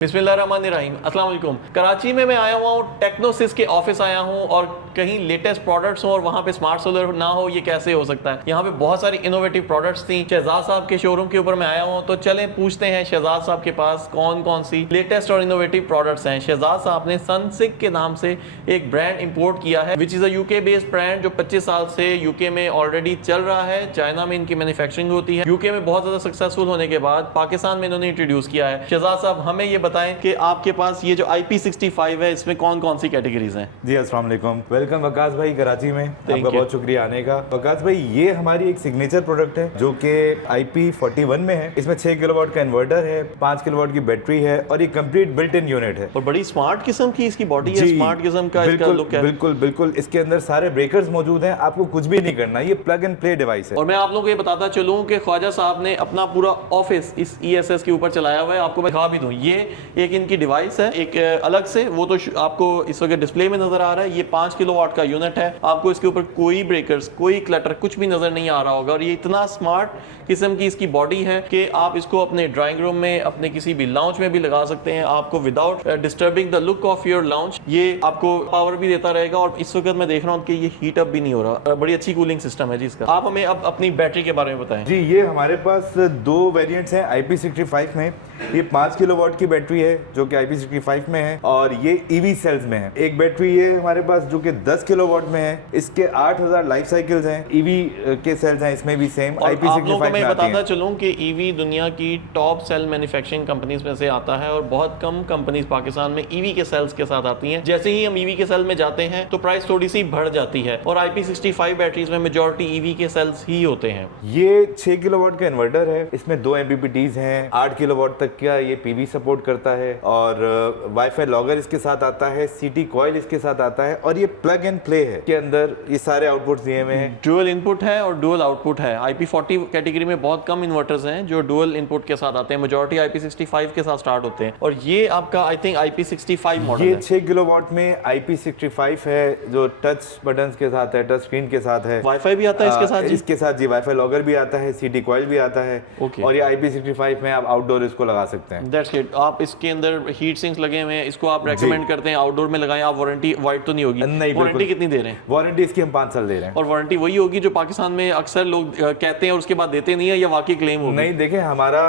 बिस्मिल्लाहिर्रहमानिर्रहीम, अस्सलाम वालेकुम। कराची में मैं आया हुआ हूँ, टेक्नोसिस के ऑफिस आया हूँ और कहीं लेटेस्ट प्रोडक्ट्स हो और वहाँ पे स्मार्ट सोलर ना हो, ये कैसे हो सकता है। यहाँ पे बहुत सारी इनोवेटिव प्रोडक्ट्स थी। शहजाद साहब के शोरूम के ऊपर मैं आया हूँ, तो चलें पूछते हैं शहजाद साहब के पास कौन कौन सी लेटेस्ट और इनोवेटिव प्रोडक्ट्स हैं। शहजाद साहब ने सनसिक के नाम से एक ब्रांड इंपोर्ट किया है, which is a UK based brand जो 25 साल से यूके में ऑलरेडी चल रहा है। चाइना में इनकी मैन्युफैक्चरिंग होती है। यूके में बहुत ज़्यादा सक्सेसफुल होने के बाद पाकिस्तान में इन्होंने इंट्रोड्यूस किया है। शहजाद साहब, हमें ये बताएं कि आपके पास ये जो IP65 है, इसमें कौन कौन सी कैटेगरीज हैं? जी अस्सलाम वालेकुम, वेलकम वकास भाई कराची में। आपका बहुत शुक्रिया आने का। वकास भाई, ये हमारी एक सिग्नेचर प्रोडक्ट है जो कि IP41 में है। इसमें 6 किलोवाट का इन्वर्टर है, 5 किलोवाट की बैटरी है और ये कंप्लीट बिल्ट इन यूनिट है। और बड़ी स्मार्ट किस्म की इसकी बॉडी है, स्मार्ट किस्म का इसका लुक है। बिल्कुल बिल्कुल, इसके अंदर सारे ब्रेकर्स मौजूद हैं, आपको कुछ भी नहीं करना, ये प्लग एंड प्ले डिवाइस है। और मैं आप लोगों को ये बताता चलूं कि ख्वाजा साहब ने अपना पूरा ऑफिस इस ESS के ऊपर चलाया हुआ है। आपको मैं दिखा भी दूं, ये एक इनकी डिवाइस है, एक अलग से, वो तो आपको इस वक्त डिस्प्ले में नजर आ रहा है। ये 5 किलोवाट का यूनिट है। आपको इसके ऊपर कोई ब्रेकर्स, कोई क्लटर, कुछ भी नजर नहीं आ रहा होगा। और ये इतना स्मार्ट किस्म की इसकी बॉडी है कि आप इसको अपने ड्राइंग रूम में, अपने किसी भी लाउंज में भी लगा सकते हैं। आपको without disturbing the look of your lounge ये आपको पावर भी देता रहेगा। और इस वक्त मैं देख रहा हूँ कि ये हीट अप भी नहीं हो रहा। बड़ी अच्छी कूलिंग सिस्टम है जी इसका। आप हमें अब अपनी बैटरी के बारे में बताएं। जी, ये हमारे पास 2 वेरिएंट्स हैं IP65 में। ये 5 किलोवाट की बैटरी है जो कि IP65 में है और ये EV सेल्स में है। एक बैटरी ये हमारे पास जो कि 10 किलोवाट में है, इसके 8000 लाइफ साइकिल्स हैं। EV के सेल्स हैं इसमें भी सेम IP65 में। मैं बताता चलूं कि EV दुनिया की टॉप सेल मैन्युफैक्चरिंग कंपनीज में से आता है और बहुत कम कंपनीज पाकिस्तान में EV के सेल्स के साथ आती हैं। जैसे ही हम EV के सेल में जाते हैं तो प्राइस थोड़ी सी बढ़ जाती है और IP65 बैटरीज में मेजॉरिटी EV के सेल्स ही होते हैं। ये 6 किलोवाट का इन्वर्टर है, इसमें 2 MPPTs हैं, 8 किलोवाट तक का ये PV सपोर्ट करता है और वाईफाई लॉगर इसके साथ आता है, CT कॉइल इसके साथ आता है और ये प्लग एंड प्ले है। के अंदर ये सारे आउटपुट्स दिए हुए हैं। डुअल इनपुट है और डुअल आउटपुट है। IP40 कैटेगरी में बहुत कम इन्वर्टर्स हैं जो डुअल इनपुट के साथ आते हैं। मेजॉरिटी IP65 के साथ स्टार्ट होते हैं और ये आपका आई थिंक IP65 मॉडल है। ये 6 किलोवाट में IP65 है जो टच बटन्स के साथ है, टच स्क्रीन के साथ है। वाईफाई भी आता है इसके साथ? इसके साथ जी वाईफाई लॉगर भी आता है, CT कॉइल भी आता है। और ये IP65 में आप आउटडोर इसको लगा सकते हैं। That's it. आप इसके अंदर हीट सिंक्स लगे हुए हैं, इसको आप रेकमेंड करते हैं आउटडोर में लगाएं। आप वारंटी वाइड तो नहीं होगी? नहीं, वारंटी कितनी दे रहे हैं? वारंटी इसकी हम 5 साल दे रहे हैं। और वारंटी वही होगी जो पाकिस्तान में अक्सर लोग कहते हैं और उसके बाद देते नहीं है, या वाकई क्लेम होगी? नहीं, देखें हमारा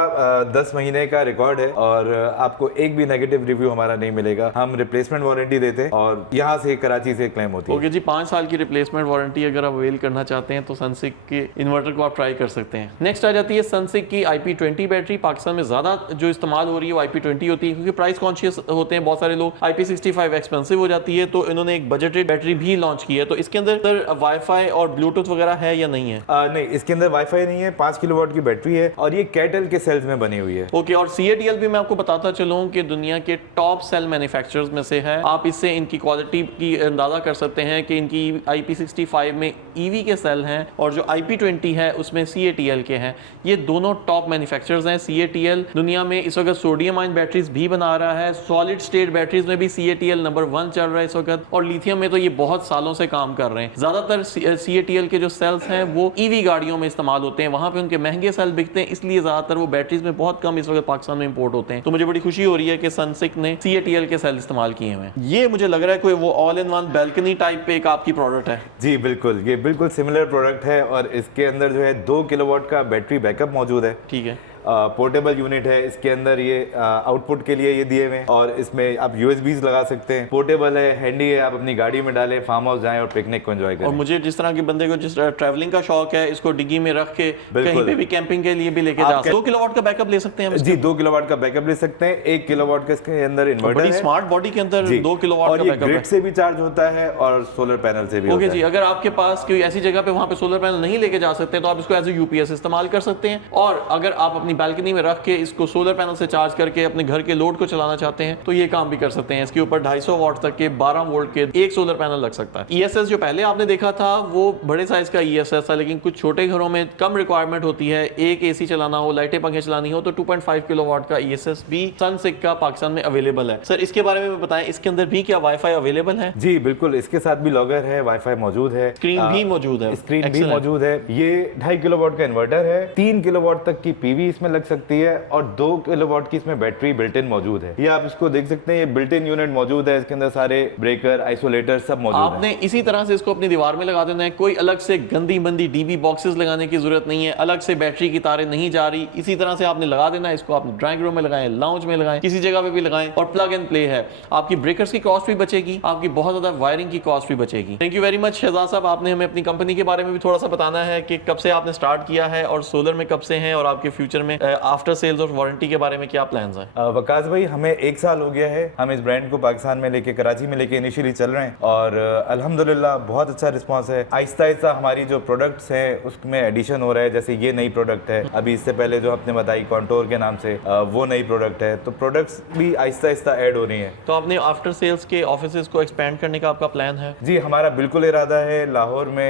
10 महीने का रिकॉर्ड है और आपको एक भी नेगेटिव रिव्यू हमारा नहीं मिलेगा। हम रिप्लेसमेंट वारंटी देते हैं और यहाँ से कराची से क्लेम होती है। ओके जी, 5 साल की रिप्लेसमेंट वारंटी अगर आप अवेल करना चाहते हैं तो सनसिक के इन्वर्टर को आप ट्राई कर सकते हैं। नेक्स्ट आ जाती है सनसिक की IP20 बैटरी। पाकिस्तान में ज्यादा जो इस्तेमाल हो रही है वो IP20 होती है क्योंकि प्राइस कॉन्शियस होते हैं बहुत सारे लोग। IP65 एक्सपेंसिव हो जाती है तो इन्होंने एक बजटेड बैटरी भी लॉन्च की है। तो इसके अंदर वाईफाई और ब्लूटूथ वगैरह है या नहीं है? नहीं, इसके अंदर वाईफाई नहीं है। 5 किलोवाट की बैटरी है और ये कैटल के सेल्स में बनी हुई है। ओके। और CATL भी मैं आपको बताता चलूं कि दुनिया के टॉप सेल मैन्युफैक्चरर्स में से है। आप इससे इनकी क्वालिटी की अंदाजा कर सकते हैं कि इनकी IP65 में EV के सेल हैं और जो IP20 है उसमें CATL के हैं। ये दोनों टॉप मैन्युफैक्चरर्स हैं। CATL दुनिया में इस वक्त सोडियम आयन बैटरीज भी बना रहा है। सॉलिड स्टेट बैटरीज में भी CATL नंबर 1 चल रहा है इस वक्त और लिथियम में तो ये बहुत सालों से काम कर रहे हैं। ज्यादातर CATL के जो सेल्स हैं वो EV गाड़ियों में इस्तेमाल होते हैं, वहां पे उनके महंगे सेल बिकते हैं, इसलिए ज्यादातर वो बैटरीज में बहुत कम इस वक्त पाकिस्तान में इंपोर्ट होते हैं। तो मुझे बड़ी खुशी हो रही है कि सनसिक ने CATL के सेल इस्तेमाल किए हुए हैं। ये मुझे लग रहा है कोई वो all in one balcony type पे एक आपकी प्रोडक्ट है। जी बिल्कुल, ये बिल्कुल सिमिलर प्रोडक्ट है और इसके अंदर जो है 2 किलोवाट का बैटरी बैकअप मौजूद है। ठीक है। पोर्टेबल यूनिट है। इसके अंदर ये आउटपुट के लिए ये दिए हुए हैं और इसमें आप USBs लगा सकते हैं। पोर्टेबल है, हैंडी है, आप अपनी गाड़ी में डालें, फार्म हाउस जाएं और पिकनिक को एंजॉय करें। और मुझे जिस तरह के बंदे को जिस ट्रैवलिंग का शौक है, इसको डिग्गी में रख के कहीं पे भी कैंपिंग के लिए भी लेके जा सकते हैं। 2 किलोवाट का बैकअप ले सकते हैं जी, 2 किलोवाट का बैकअप ले सकते हैं। 1 किलोवाट का इसके अंदर इन्वर्टर है। स्मार्ट बॉडी के अंदर 2 किलोवाट का बैकअप है। ग्रिड से भी चार्ज होता है और सोलर पैनल से भी होता है। ओके जी, अगर आपके पास कोई ऐसी जगह पे वहां पे सोलर पैनल नहीं लेके जा सकते तो आप इसको एज ए UPS इस्तेमाल कर सकते हैं। और अगर आप अपनी बालकनी में रख के इसको सोलर पैनल से चार्ज करके अपने घर के लोड को चलाना चाहते हैं तो ये काम भी कर सकते हैं। इसके ऊपर 250 वाट तक के 12 वोल्ट के एक सोलर पैनल लग सकता है। ESS जो पहले आपने देखा था वो बड़े साइज का ESS था, लेकिन कुछ छोटे घरों में कम रिक्वायरमेंट होती है, एक AC चलाना हो, लाइटें पंखे चलानी हो, तो 2.5 किलोवाट का ESS भी सनसिक का पाकिस्तान में अवेलेबल है। सर, इसके बारे में बताएं, इसके अंदर भी क्या वाईफाई अवेलेबल है? जी बिल्कुल, इसके साथ भी लॉगर है, वाईफाई मौजूद है, स्क्रीन भी मौजूद है। स्क्रीन भी मौजूद है। ये 2.5 किलोवाट का इन्वर्टर है, 3 किलोवाट तक की PV इसमें लग सकती है और 2 किलोवाट की इसमें बैटरी बिल्ट इन मौजूद है। ये आप इसको देख सकते हैं, ये बिल्ट इन यूनिट मौजूद है, इसके अंदर सारे ब्रेकर, आइसोलेटर सब मौजूद है। आपने इसी तरह से इसको अपनी दीवार में लगा देना है, कोई अलग से गंदी मंदी डीबी बॉक्सेस लगाने की जरूरत नहीं है, अलग से बैटरी की तारें नहीं जा रही, इसी तरह से आपने लगा देना है। इसको आपने ड्राइंग रूम में लगाएं, लाउंज में लगाएं, किसी जगह पे भी लगाएं और प्लग एंड प्ले है। आपकी ब्रेकर्स की कॉस्ट भी बचेगी, आपकी बहुत ज्यादा वायरिंग की कॉस्ट भी बचेगी। Thank you very much Shahzad साहब, आपने हमें अपनी कंपनी के बारे में भी थोड़ा सा बताना है कि कब से आपने स्टार्ट किया है और सोलर में कब से हैं और आपके फ्यूचर में आफ्टर सेल्स और वारंटी के बारे में क्या प्लान्स हैं। वकास भाई, हमें 1 साल हो गया है, हम इस ब्रांड को पाकिस्तान में लेके, कराची में लेके इनिशियली चल रहे हैं और अल्हम्दुलिल्लाह बहुत अच्छा रिस्पांस है। आहिस्ता आहिस्ता हमारी जो प्रोडक्ट्स हैं उसमें एडिशन हो रहा है, जैसे ये नई प्रोडक्ट है, अभी इससे पहले जो आपने बताई कॉन्टोर के नाम से, वो नई प्रोडक्ट है, तो प्रोडक्ट्स भी आहिस्ता आहिस्ता ऐड हो रही हैं। तो आपने आफ्टर सेल्स के ऑफिसेज को एक्सपेंड करने का आपका प्लान है? जी, हमारा बिल्कुल इरादा है लाहौर में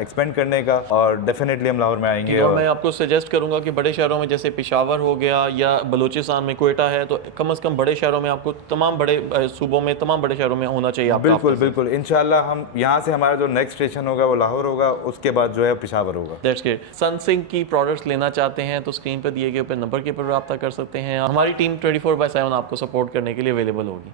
एक्सपेंड करने का और डेफिनेटली हम लाहौर में आएंगे। और मैं आपको सजेस्ट करूंगा कि बड़े शहरों में जैसे पेशावर हो गया या बलूचिस्तान में कोयटा है, तो कम से कम बड़े शहरों में आपको तमाम बड़े सूबों में, तमाम बड़े शहरों में होना चाहिए आपका। बिल्कुल बिल्कुल, इंशाल्लाह हम यहाँ से, हमारा जो नेक्स्ट स्टेशन होगा वो लाहौर होगा, उसके बाद जो है पेशावर होगा। That's great. सनसिंक की प्रोडक्ट्स लेना चाहते हैं तो स्क्रीन पर दिए गए नंबर के पर रब्ता कर सकते हैं। हमारी टीम 24/7 आपको सपोर्ट करने के लिए अवेलेबल होगी।